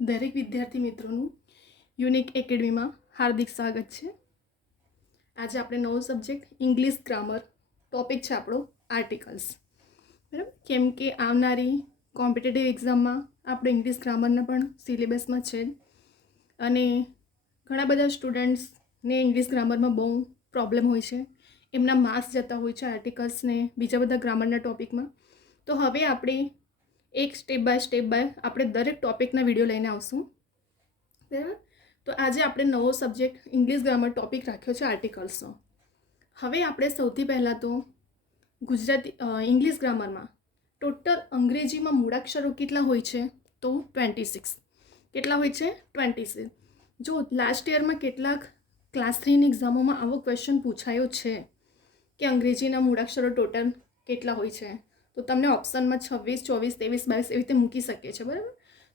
દરેક વિદ્યાર્થી મિત્રોનું યુનિક એકેડમીમાં હાર્દિક સ્વાગત છે. આજે આપણે નવો સબ્જેક્ટ ઇંગ્લિશ ગ્રામર ટોપિક છે આપણો આર્ટિકલ્સ. બરાબર, કેમ કે આવનારી કોમ્પિટિટિવ એક્ઝામમાં આપણે ઇંગ્લિશ ગ્રામરના પણ સિલેબસમાં છે અને ઘણા બધા સ્ટુડન્ટ્સને ઇંગ્લિશ ગ્રામરમાં બહુ પ્રોબ્લેમ હોય છે. એમના માર્ક્સ જતા હોય છે આર્ટિકલ્સને બીજા બધા ગ્રામરના ટોપિકમાં. તો હવે આપણે એક સ્ટેપ બાય આપણે દરેક ટોપિકના વિડીયો લઈને આવશું. બરાબર, તો આજે આપણે નવો સબ્જેક્ટ ઇંગ્લિશ ગ્રામર ટોપિક રાખ્યો છે આર્ટિકલ્સનો. હવે આપણે સૌથી પહેલાં તો ઇંગ્લિશ ગ્રામરમાં ટોટલ અંગ્રેજીમાં મૂળાક્ષરો કેટલા હોય છે? તો 26. કેટલા હોય છે? 26. જો લાસ્ટ યરમાં કેટલાક ક્લાસ 3ની એક્ઝામોમાં આવો ક્વેશ્ચન પૂછાયો છે કે અંગ્રેજીના મૂળાક્ષરો ટોટલ કેટલા હોય છે, તો તમને ઓપ્શનમાં 26, 24, 23, 22 એવી રીતે મૂકી શકે છે. બરાબર,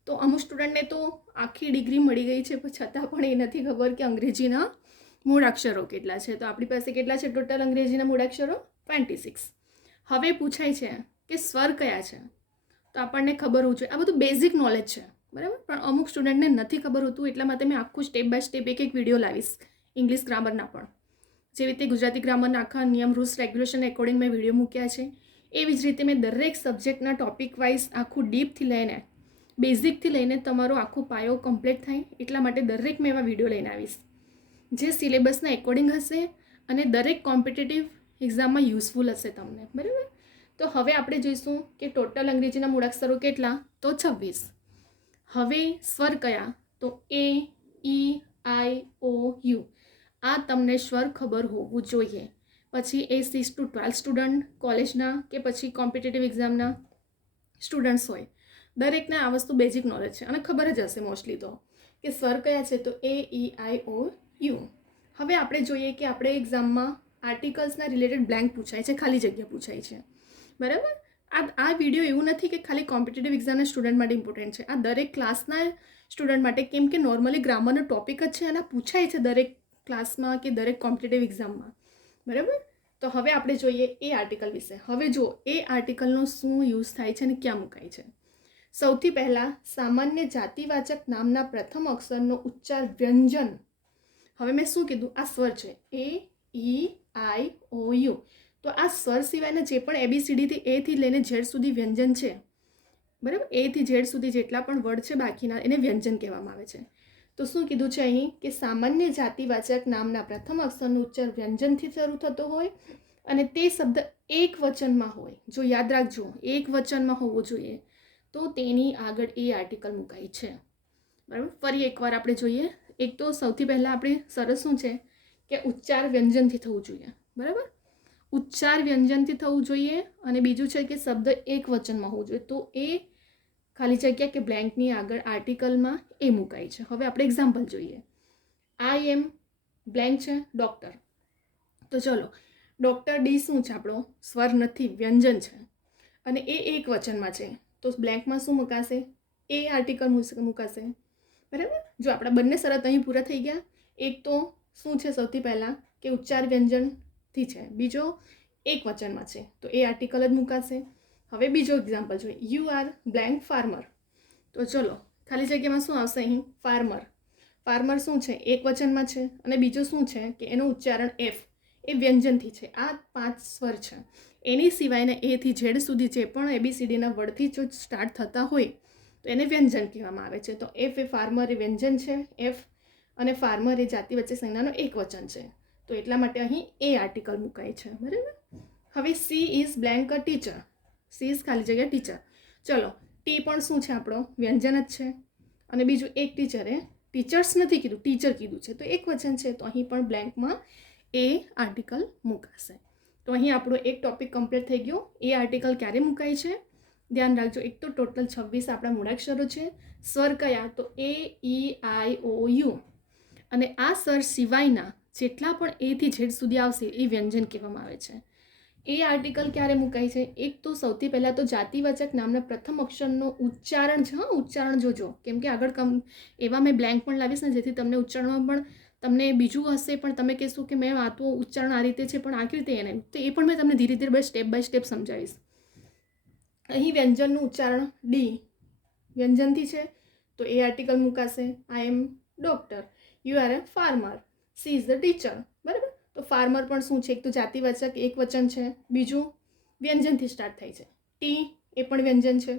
તો અમુક સ્ટુડન્ટને તો આખી ડિગ્રી મળી ગઈ છે પણ છતાં પણ એ નથી ખબર કે અંગ્રેજીના મૂળાક્ષરો કેટલા છે. તો આપણી પાસે કેટલા છે ટોટલ અંગ્રેજીના મૂળાક્ષરો? 26. હવે પૂછાય છે કે સ્વર કયા છે, તો આપણને ખબર હોવું જોઈએ. આ બધું બેઝિક નોલેજ છે, બરાબર, પણ અમુક સ્ટુડન્ટને નથી ખબર હોતું. એટલા માટે મેં આખું સ્ટેપ બાય સ્ટેપ એક વિડીયો લાવીશ ઇંગ્લિશ ગ્રામરના પણ. જેવી રીતે ગુજરાતી ગ્રામરના આખા નિયમ રૂલ્સ રેગ્યુલેશન એકોર્ડિંગ મેં વિડીયો મૂક્યા છે, એવી જ રીતે મેં દરેક સબ્જેક્ટના ટોપિક વાઇઝ આખું ડીપથી લઈને બેઝિકથી લઈને તમારો આખો પાયો કમ્પ્લીટ થાય એટલા માટે દરેક મેં એવા વિડીયો લઈને આવીશ જે સિલેબસના એકોર્ડિંગ હશે અને દરેક કોમ્પિટિટિવ એક્ઝામમાં યુઝફુલ હશે તમને. બરાબર, તો હવે આપણે જોઈશું કે ટોટલ અંગ્રેજીના મૂળાક્ષરો કેટલા? તો 26. હવે સ્વર કયા? તો A, E, I, O, U. આ તમને સ્વર ખબર હોવું જોઈએ. પછી એ 6 to 12 સ્ટુડન્ટ કોલેજના કે પછી કોમ્પિટિટિવ એક્ઝામના સ્ટુડન્ટ્સ હોય, દરેકને આ વસ્તુ બેઝિક નોલેજ છે અને ખબર જ હશે મોસ્ટલી તો કે સ્વર કયા છે. તો A, E, I, O, U. હવે આપણે જોઈએ કે આપણે એક્ઝામમાં આર્ટિકલ્સના રિલેટેડ બ્લેન્ક પૂછાય છે, ખાલી જગ્યા પૂછાય છે. બરાબર, આ વિડીયો એવું નથી કે ખાલી કોમ્પિટિટિવ એક્ઝામના સ્ટુડન્ટ માટે ઇમ્પોર્ટન્ટ છે. આ દરેક ક્લાસના સ્ટુડન્ટ માટે, કેમ કે નોર્મલી ગ્રામરનો ટોપિક જ છે અને પૂછાય છે દરેક ક્લાસમાં કે દરેક કોમ્પિટિટિવ એક્ઝામમાં. બરાબર, તો હવે આપણે જોઈએ એ આર્ટિકલ વિશે. હવે જો એ આર્ટિકલનો શું યુઝ થાય છે અને ક્યાં મુકાય છે. સૌથી પહેલાં સામાન્ય જાતિવાચક નામના પ્રથમ અક્ષરનો ઉચ્ચાર વ્યંજન. હવે મેં શું કીધું? આ સ્વર છે A, E, I, O, U. તો આ સ્વર સિવાયના જે પણ ABCDથી એથી લઈને ઝેડ સુધી વ્યંજન છે, બરાબર, એથી ઝેડ સુધી જેટલા પણ વર્ડ છે બાકીના એને વ્યંજન કહેવામાં આવે છે. તો શું કીધું છે અહીં કે સામાન્ય જાતિવાચક નામના પ્રથમ અક્ષરનો ઉચ્ચાર વ્યંજનથી શરૂ થતો હોય અને તે શબ્દ એક વચનમાં હોય. જો યાદ રાખજો, એક વચનમાં હોવો જોઈએ, તો તેની આગળ એ આર્ટિકલ મુકાય છે. બરાબર, ફરી એકવાર આપણે જોઈએ. એક તો સૌથી પહેલાં આપણી સરસ શું છે કે ઉચ્ચાર વ્યંજનથી થવું જોઈએ. બરાબર, ઉચ્ચાર વ્યંજનથી થવું જોઈએ અને બીજું છે કે શબ્દ એક વચનમાં હોવું જોઈએ. તો એ ખાલી જગ્યા કે બ્લેન્કની આગળ આર્ટિકલમાં એ મુકાય છે. હવે આપણે એક્ઝામ્પલ જોઈએ. આઈ એમ બ્લેન્ક છે ડૉક્ટર. તો ચલો, ડૉક્ટર ડી શું છે? આપણો સ્વર નથી, વ્યંજન છે અને એ એક વચનમાં છે, તો બ્લેન્કમાં શું મુકાશે? એ આર્ટિકલ મુકાશે. બરાબર, જો આપણા બંને શરત અહીં પૂરા થઈ ગયા. એક તો શું છે સૌથી પહેલાં કે ઉચ્ચાર વ્યંજનથી છે, બીજો એક વચનમાં છે, તો એ આર્ટિકલ જ મુકાશે. હવે બીજો એક્ઝામ્પલ જોઈએ. You are blank farmer. તો ચલો, ખાલી જગ્યામાં શું આવશે અહીં? ફાર્મર. ફાર્મર શું છે? એક વચનમાં છે અને બીજું શું છે કે એનું ઉચ્ચારણ F એ વ્યંજનથી છે. આ 5 સ્વર છે. એની સિવાયના એથી ઝેડ સુધી જે પણ ABCDના વર્ડથી જો સ્ટાર્ટ થતા હોય તો એને વ્યંજન કહેવામાં આવે છે. તો F એ ફાર્મર એ વ્યંજન છે, F, અને ફાર્મર એ જાતિ વચ્ચે સંજ્ઞાનો એક વચન છે. તો એટલા માટે અહીં એ આર્ટિકલ મુકાય છે. બરાબર, હવે she is blank a teacher. She is ખાલી જગ્યા ટીચર. ચલો, ટી પણ શું છે? આપણો વ્યંજન જ છે અને બીજું એક ટીચરે ટીચર્સ નથી કીધું, ટીચર કીધું છે, તો એક વચન છે, તો અહીં પણ બ્લેન્કમાં એ આર્ટિકલ મુકાશે. તો અહીં આપણો એક ટોપિક કમ્પ્લીટ થઈ ગયો. એ આર્ટિકલ ક્યારે મુકાય છે ધ્યાન રાખજો. એક તો ટોટલ 26 આપણા મૂળાક્ષરો છે. સ્વર કયા? તો A, E, I, O, U. અને આ સ્વર સિવાયના જેટલા પણ એથી ઝેડ સુધી આવશે એ વ્યંજન કહેવામાં આવે છે. એ આર્ટિકલ ક્યારે મુકાય છે? એક તો સૌથી પહેલાં તો જાતિવાચક નામના પ્રથમ અક્ષરનો ઉચ્ચારણ છે. ઉચ્ચારણ જોજો, કેમ કે આગળ એવા મેં બ્લેન્ક પણ લાવીશ ને જેથી તમને ઉચ્ચારણમાં પણ તમને બીજું હશે પણ તમે કહેશો કે મેં આ તો ઉચ્ચારણ આ રીતે છે પણ આ રીતે એને, તો એ પણ મેં તમને ધીરે ધીરે બાય સ્ટેપ સમજાવીશ. અહીં વ્યંજનનું ઉચ્ચારણ ડી વ્યંજનથી છે, તો એ આર્ટિકલ મુકાશે. I am doctor, you are a farmer, she is the teacher. બરાબર. તો ફાર્મર પણ શું છે, એક તો જાતિવાચક એક વચન છે, બીજું વ્યંજનથી સ્ટાર્ટ થાય છે. ટી એ પણ વ્યંજન છે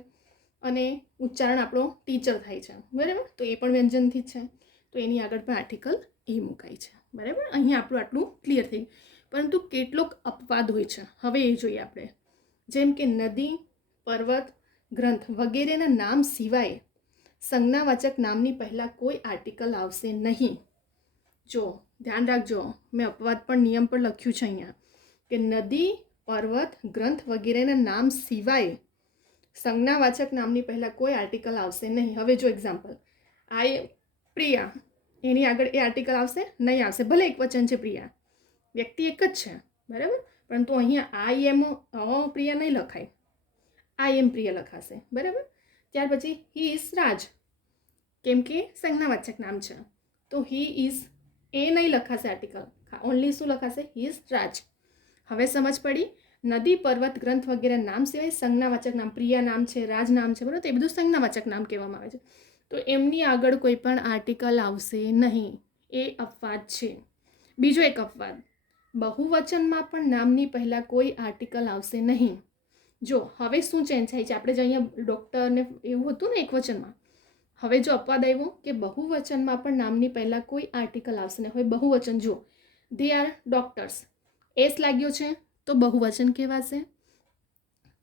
અને ઉચ્ચારણ આપણો ટીચર થાય છે. બરાબર. તો એ પણ વ્યંજનથી જ છે, તો એની આગળ પણ આર્ટિકલ એ મુકાય છે. બરાબર. અહીં આપણું આટલું ક્લિયર થઈ ગયું. પરંતુ કેટલોક અપવાદ હોય છે, હવે એ જોઈએ આપણે. જેમ કે નદી, પર્વત, ગ્રંથ વગેરેના નામ સિવાય સંજ્ઞાવાચક નામની પહેલાં કોઈ આર્ટિકલ આવશે નહીં. જો ધ્યાન રાખજો, મેં અપવાદ પણ નિયમ પર લખ્યું છે અહીંયા કે નદી, પર્વત, ગ્રંથ વગેરેના નામ સિવાય સંજ્ઞાવાચક નામની પહેલાં કોઈ આર્ટિકલ આવશે નહીં. હવે જો એક્ઝામ્પલ, આઈ પ્રિયા, એની આગળ એ આર્ટિકલ આવશે નહીં? આવશે. ભલે એક વચન છે પ્રિયા, વ્યક્તિ એક જ છે. બરાબર. પરંતુ અહીંયા આઈ એમ પ્રિયા નહીં લખાય, આઈ એમ પ્રિયા લખાશે. બરાબર. ત્યાર પછી હી ઇઝ રાજ, કેમ કે સંજ્ઞાવાચક નામ છે, તો હી ઇઝ એ નહીં લખાશે આર્ટિકલ, ઓનલી શું લખાશે? હી ઇઝ રાજ. હવે સમજ પડી? નદી, પર્વત, ગ્રંથ વગેરે નામ સિવાય સંજ્ઞાવાચક નામ, પ્રિયા નામ છે, રાજ નામ છે, બરાબર, તો એ બધું સંજ્ઞાવાચક નામ કહેવામાં આવે છે. તો એમની આગળ કોઈ પણ આર્ટિકલ આવશે નહીં. એ અપવાદ છે. બીજો એક અપવાદ, બહુવચનમાં પણ નામની પહેલાં કોઈ આર્ટિકલ આવશે નહીં. જો હવે શું ચેન્જ થાય છે, આપણે જે અહીંયા ડૉક્ટરને એવું હતું ને એક વચનમાં, હવે જો અપવાદ આવ્યો કે બહુવચનમાં પણ નામની પહેલાં કોઈ આર્ટિકલ આવશે નહીં. હવે બહુવચન જુઓ, ધે આર ડૉક્ટર્સ, એસ લાગ્યો છે તો બહુવચન કહેવાશે.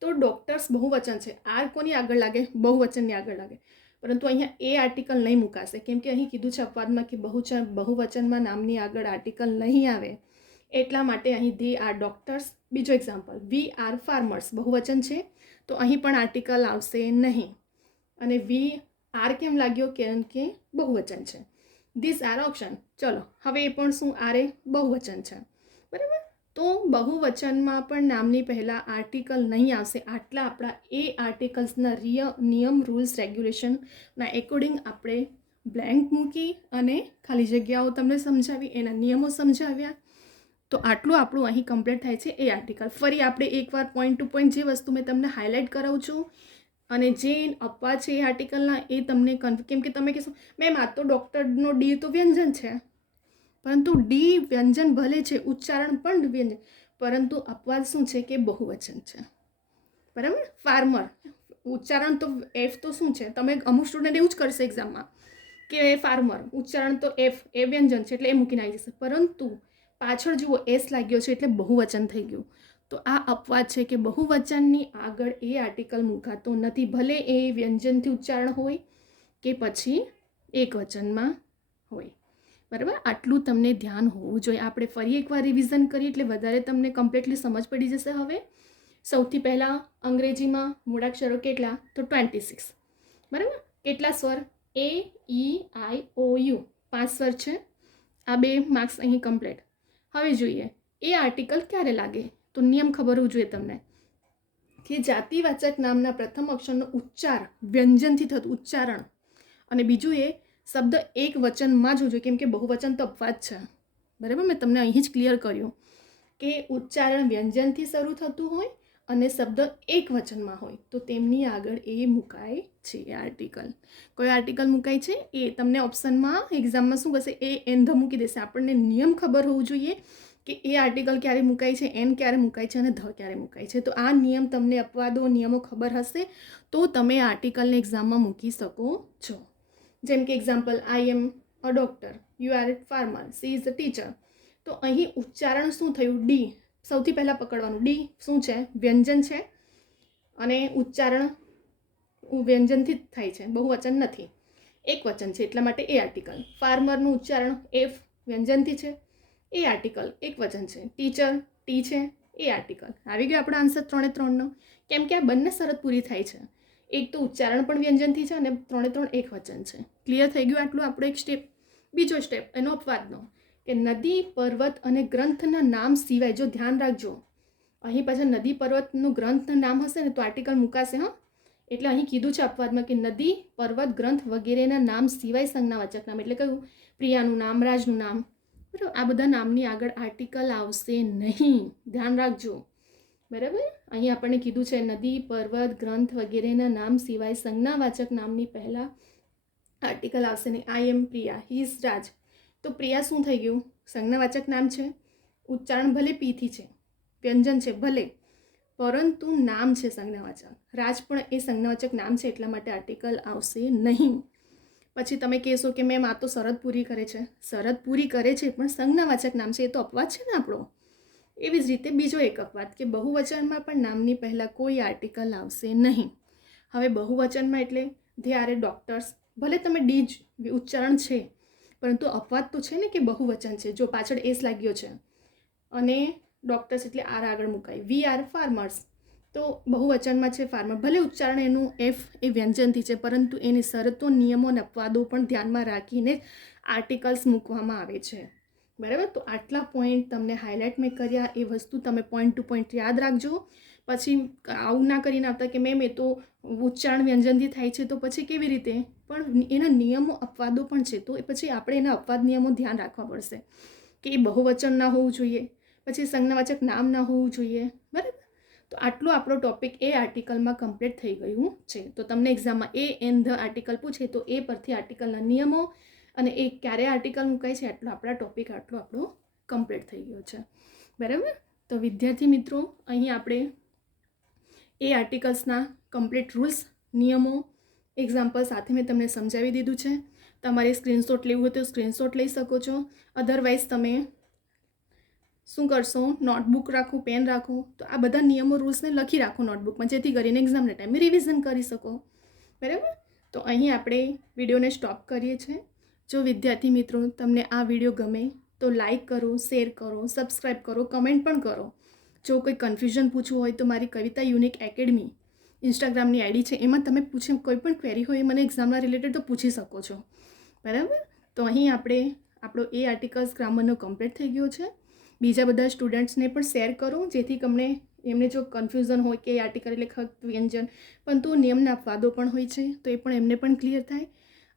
તો ડૉક્ટર્સ બહુવચન છે, આર કોની આગળ લાગે? બહુવચનની આગળ લાગે. પરંતુ અહીંયા એ આર્ટિકલ નહીં મુકાશે, કેમ કે અહીં કીધું છે અપવાદમાં કે બહુવચનમાં નામની આગળ આર્ટિકલ નહીં આવે. એટલા માટે અહીં ધે આર ડૉક્ટર્સ. બીજો એક્ઝામ્પલ, વી આર ફાર્મર્સ, બહુવચન છે તો અહીં પણ આર્ટિકલ આવશે નહીં. અને વી આર કેમ લાગ્યો? કેમ કે બહુવચન છે. ધીસ આર ઓપ્શન, ચલો હવે એ પણ શું? આર એ બહુવચન છે. બરાબર. તો બહુવચનમાં પણ નામની પહેલાં આર્ટિકલ નહીં આવશે. આટલા આપણા એ આર્ટિકલ્સના નિયમ, રૂલ્સ, રેગ્યુલેશનના એકોર્ડિંગ આપણે બ્લેન્ક મૂકી અને ખાલી જગ્યાઓ તમને સમજાવી, એના નિયમો સમજાવ્યા. તો આટલું આપણું અહીં કમ્પ્લીટ થાય છે એ આર્ટિકલ. ફરી આપણે એકવાર પોઈન્ટ ટુ પોઈન્ટ જે વસ્તુ મેં તમને હાઇલાઇટ કરાવું છું અને જે અપવાદ છે એ આર્ટિકલના એ તમને કેમ કે તમે કહેશો મેમ આ તો ડૉક્ટરનો ડી તો વ્યંજન છે, પરંતુ ડી વ્યંજન ભલે છે, ઉચ્ચારણ પણ વ્યંજન, પરંતુ અપવાદ શું છે કે બહુવચન છે. બરાબર. ફાર્મર, ઉચ્ચારણ તો એફ તો શું છે, તમે અમુક સ્ટુડન્ટ એવું જ કરશે એક્ઝામમાં કે ફાર્મર, ઉચ્ચારણ તો એફ, એ વ્યંજન છે એટલે એ મૂકીને આવી જશે, પરંતુ પાછળ જુઓ એસ લાગ્યો છે એટલે બહુવચન થઈ ગયું. તો આ અપવાદ છે કે બહુવચનની આગળ એ આર્ટિકલ મુકાતો નથી, ભલે એ વ્યંજનથી ઉચ્ચારણ હોય કે પછી એક વચનમાં હોય. બરાબર. આટલું તમને ધ્યાન હોવું જોઈએ. આપણે ફરી એકવાર રિવિઝન કરીએ એટલે વધારે તમને કમ્પ્લીટલી સમજ પડી જશે. હવે સૌથી પહેલાં અંગ્રેજીમાં મૂળાક્ષરો કેટલા? તો 26. બરાબર. કેટલા સ્વર? એ, ઈ, આઈ, ઓ, યુ, 5 સ્વર છે. આ 2 માર્ક્સ અહીં કમ્પ્લીટ. હવે જોઈએ એ આર્ટિકલ ક્યારે લાગે. તો નિયમ ખબર હોવું જોઈએ તમને કે જાતિવાચક નામના પ્રથમ અક્ષરનો ઉચ્ચાર વ્યંજનથી થતું ઉચ્ચારણ, અને બીજું એ શબ્દ એક વચનમાં જ હોવું જોઈએ, કેમ કે બહુવચન તો અપવાદ છે. બરાબર. મેં તમને અહીં જ ક્લિયર કર્યું કે ઉચ્ચારણ વ્યંજનથી શરૂ થતું હોય અને શબ્દ એક વચનમાં હોય તો તેમની આગળ એ મુકાય છે. એ આર્ટિકલ, કોઈ આર્ટિકલ મુકાય છે એ તમને ઓપ્શનમાં એક્ઝામમાં શું કહેશે? એ એન ધ મૂકી દેશે. આપણને નિયમ ખબર હોવું જોઈએ કે એ આર્ટિકલ ક્યારે મુકાય છે, એન ક્યારે મુકાય છે અને ધ ક્યારે મુકાય છે. તો આ નિયમ તમને અપવાદો, નિયમો ખબર હશે તો તમે આર્ટિકલને એક્ઝામમાં મૂકી શકો છો. જેમ કે example, I am a doctor, you are a farmer, she is a teacher. તો અહીં ઉચ્ચારણ શું થયું? ડી. સૌથી પહેલાં પકડવાનું, ડી શું છે? વ્યંજન છે અને ઉચ્ચારણ વ્યંજનથી જ થાય છે, બહુવચન નથી, એક વચન છે, એટલા માટે એ આર્ટિકલ. ફાર્મરનું ઉચ્ચારણ એફ વ્યંજનથી છે, એ આર્ટિકલ એક વચન છે. ટીચર ટી છે, એ આર્ટિકલ. આવી ગયો આપણો આન્સર 3 કેમ કે આ બંને શરત પૂરી થાય છે. એક તો ઉચ્ચારણ પણ વ્યંજનથી છે અને 3 એક વચન છે. ક્લિયર થઈ ગયું આટલું? આપણો એક સ્ટેપ. બીજો સ્ટેપ એનો અપવાદનો કે નદી, પર્વત અને ગ્રંથના નામ સિવાય, જો ધ્યાન રાખજો અહીં પાછળ નદી, પર્વતનું ગ્રંથનું નામ હશે ને તો આર્ટિકલ મુકાશે. હા, એટલે અહીં કીધું છે અપવાદમાં કે નદી, પર્વત, ગ્રંથ વગેરેના નામ સિવાય સંજ્ઞાવાચક નામ, એટલે કયું? પ્રિયાનું નામ, રાજનું નામ. બરાબર. આ બધા નામની આગળ આર્ટિકલ આવશે નહીં. ધ્યાન રાખજો. બરાબર. અહીં આપણને કીધું છે નદી, પર્વત, ગ્રંથ વગેરેના નામ સિવાય સંજ્ઞાવાચક નામની પહેલાં આર્ટિકલ આવશે નહીં. આઈ એમ પ્રિયા, હી ઇઝ રાજ. તો પ્રિયા શું થઈ ગયું? સંજ્ઞાવાચક નામ છે. ઉચ્ચારણ ભલે પીથી છે, વ્યંજન છે ભલે, પરંતુ નામ છે સંજ્ઞાવાચક. રાજ પણ એ સંજ્ઞાવાચક નામ છે, એટલા માટે આર્ટિકલ આવશે નહીં. પછી તમે કહેશો કે મેમ આ તો શરત પૂરી કરે છે. શરત પૂરી કરે છે પણ સંજ્ઞાવાચક નામ છે, એ તો અપવાદ છે ને આપણો. એવી જ રીતે બીજો એક અપવાદ કે બહુવચનમાં પણ નામની પહેલાં કોઈ આર્ટિકલ આવશે નહીં. હવે બહુવચનમાં એટલે ધે આર એ ડૉક્ટર્સ, ભલે તમે ડી જ ઉચ્ચારણ છે, પરંતુ અપવાદ તો છે ને કે બહુવચન છે. જો પાછળ એસ લાગ્યો છે અને ડૉક્ટર્સ એટલે આર આગળ મુકાય. વી આર ફાર્મર્સ, તો બહુવચનમાં છે ફાર્મર, ભલે ઉચ્ચારણ એનું એફ એ વ્યંજનથી છે, પરંતુ એની શરતો, નિયમો અને અપવાદો પણ ધ્યાનમાં રાખીને આર્ટિકલ્સ મૂકવામાં આવે છે. બરાબર. તો આટલા પોઈન્ટ તમને હાઇલાઇટ મેં કર્યા. એ વસ્તુ તમે પોઈન્ટ ટુ પોઈન્ટ યાદ રાખજો. પછી આવું ના કરીને આવતા કે મેમ એ તો ઉચ્ચારણ વ્યંજનથી થાય છે, તો પછી કેવી રીતે? પણ એના નિયમો અપવાદો પણ છે, તો પછી આપણે એના અપવાદ નિયમો ધ્યાન રાખવા પડશે કે એ બહુવચન ના હોવું જોઈએ, પછી સંજ્ઞાવાચક નામ ના હોવું જોઈએ. બરાબર. તો આટલો આપણો ટોપિક એ આર્ટિકલમાં કમ્પ્લીટ થઈ ગયું છે. તો તમને એક્ઝામમાં એ એન્ડ ધ આર્ટિકલ પૂછે તો એ પરથી આર્ટિકલના નિયમો અને એ ક્યારે આર્ટિકલ મુકાય છે, આટલો આપણા ટોપિક આટલો આપણો કમ્પ્લીટ થઈ ગયો છે. બરાબર. તો વિદ્યાર્થી મિત્રો, અહીં આપણે એ આર્ટિકલ્સના કમ્પ્લીટ રૂલ્સ, નિયમો, એક્ઝામ્પલ સાથે મેં તમને સમજાવી દીધું છે. તમારે સ્ક્રીનશોટ લેવું હોય તો સ્ક્રીનશોટ લઈ શકો છો. અધરવાઇઝ તમે શું કરશો? નોટબુક રાખો, પેન રાખો, તો આ બધા નિયમો રૂલ્સને લખી રાખો નોટબુકમાં, જેથી કરીને એક્ઝામના ટાઈમે રિવિઝન કરી શકો. બરાબર. તો અહીં આપણે વિડીયોને સ્ટોપ કરીએ છીએ. જો વિદ્યાર્થી મિત્રો તમને આ વિડીયો ગમે તો લાઈક કરો, શેર કરો, સબસ્ક્રાઈબ કરો, કમેન્ટ પણ કરો. જો કોઈ કન્ફ્યુઝન પૂછવું હોય તો મારી કવિતા યુનિક એકેડમી ઇન્સ્ટાગ્રામની આઈડી છે, એમાં તમે પૂછે કોઈ પણ ક્વેરી હોય મને એક્ઝામના રિલેટેડ તો પૂછી શકો છો. બરાબર. તો અહીં આપણે આપણો એ આર્ટિકલ્સ ગ્રામરનો કમ્પ્લીટ થઈ ગયો છે. બીજા બધા સ્ટુડન્ટ્સને પણ શેર કરો, જેથી તમને એમને જો કન્ફ્યુઝન હોય કે આર્ટિકલ એટલે ફક્ત વ્યંજન, પરંતુ નિયમના અપવાદો પણ હોય છે, તો એ પણ એમને પણ ક્લિયર થાય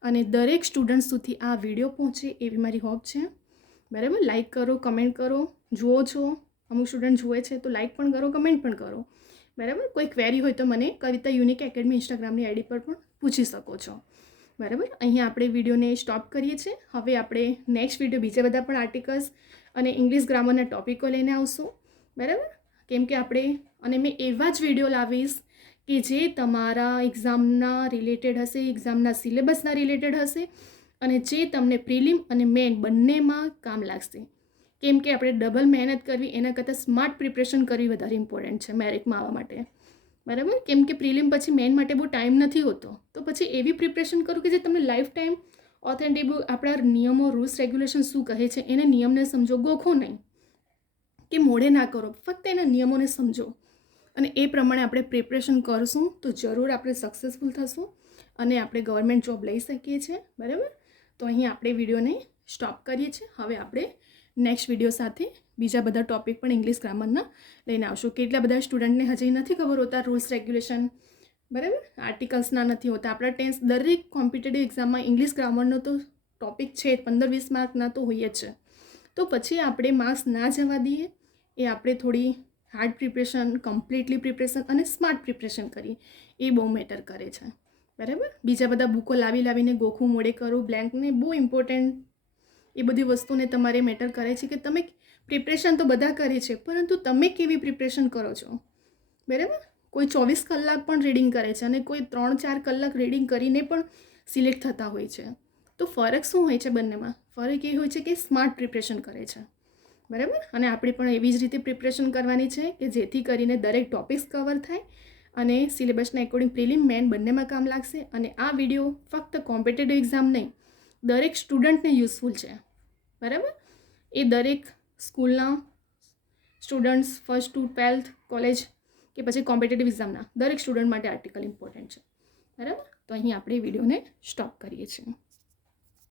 અને દરેક સ્ટુડન્ટ સુધી આ વિડીયો પહોંચે એવી મારી હોપ છે. બરાબર. લાઈક કરો, કમેન્ટ કરો. જુઓ છો, અમુક સ્ટુડન્ટ જુએ છે તો લાઈક પણ કરો, કમેન્ટ પણ કરો. બરાબર. કોઈ ક્વેરી હોય તો મને કવિતા યુનિક એકેડમી ઇન્સ્ટાગ્રામની આઈડી પર પણ પૂછી શકો છો. બરાબર. અહીંયા આપણે વિડીયોને સ્ટોપ કરીએ છીએ. હવે આપણે નેક્સ્ટ વિડીયો બીજા બધા પણ આર્ટિકલ્સ અને ઇંગ્લિશ ગ્રામરના ટોપિકો લઈને આવશું. બરાબર. કેમ કે આપણે અને મેં એવા જ વિડીયો લાવીશ કે જે તમારા એક્ઝામના રિલેટેડ હશે, એક્ઝામના સિલેબસના રિલેટેડ હશે અને જે તમને પ્રિલિમ અને મેન બંનેમાં કામ લાગશે. કેમ કે આપણે ડબલ મહેનત કરવી એના કરતાં સ્માર્ટ પ્રિપરેશન કરવી વધારે ઇમ્પોર્ટન્ટ છે મેરિટમાં આવવા માટે. બરાબર. કેમ કે પ્રિલિમ પછી મેન માટે બહુ ટાઈમ નથી હોતો, તો પછી એવી પ્રિપરેશન કરું કે જે તમને લાઈફ ટાઈમ ઓથેન્ટિક આપણા નિયમો, રૂલ્સ, રેગ્યુલેશન શું કહે છે એને નિયમને સમજો, ગોખો નહીં કે મોઢે ના કરો, ફક્ત એના નિયમોને સમજો અને એ પ્રમાણે આપણે પ્રિપરેશન કરશું તો જરૂર આપણે સક્સેસફુલ થશું અને આપણે ગવર્મેન્ટ જોબ લઈ શકીએ છીએ. બરાબર. તો અહીં આપણે વિડીયોને સ્ટોપ કરીએ છીએ. હવે આપણે નેક્સ્ટ વિડીયો સાથે બીજા બધા ટોપિક પણ ઇંગ્લિશ ગ્રામરના લઈને આવશું. કેટલા બધા સ્ટુડન્ટને હજી નથી ખબર હોતા રૂલ્સ, રેગ્યુલેશન, બરાબર, આર્ટિકલ્સના નથી હોતા. આપણા દરેક કોમ્પિટેટિવ એક્ઝામમાં ઇંગ્લિશ ગ્રામરનો તો ટોપિક છે, 15-20 માર્કના તો હોય જ છે. તો પછી આપણે માર્ક્સ ના જવા દઈએ, એ આપણે થોડી હાર્ડ પ્રિપરેશન, કમ્પ્લીટલી પ્રિપરેશન અને સ્માર્ટ પ્રિપરેશન કરીએ, એ બહુ મેટર કરે છે. બરાબર. બીજા બધા બુકો લાવીને ગોખવું, મોડે કરવું, બ્લેન્કને બહુ ઇમ્પોર્ટન્ટ, એ બધી વસ્તુને તમારે મેટર કરે છે કે તમે પ્રિપરેશન તો બધા કરે છે, પરંતુ તમે કેવી પ્રિપરેશન કરો છો. બરાબર. કોઈ 24 કલાક પણ રીડિંગ કરે છે અને કોઈ 3-4 કલાક રીડિંગ કરીને પણ સિલેક્ટ થતા હોય છે. તો ફરક શું હોય છે બંનેમાં? ફરક એ હોય છે કે સ્માર્ટ પ્રિપરેશન કરે છે. બરાબર. અને આપણે પણ એવી જ રીતે પ્રિપરેશન કરવાની છે કે જેથી કરીને દરેક ટોપિક્સ કવર થાય અને સિલેબસના એકોર્ડિંગ પ્રિલિમ, મેન બંનેમાં કામ લાગશે. અને આ વિડીયો ફક્ત કોમ્પિટેટિવ એક્ઝામ નહીં, દરેક સ્ટુડન્ટને યુઝફુલ છે. બરાબર. એ દરેક સ્કૂલના students, 1st to 12th college કે પછી કોમ્પિટેટિવ એક્ઝામના દરેક સ્ટુડન્ટ માટે આર્ટિકલ ઇમ્પોર્ટન્ટ છે. બરાબર. તો અહીં આપણે વિડીયોને સ્ટોપ કરીએ છીએ.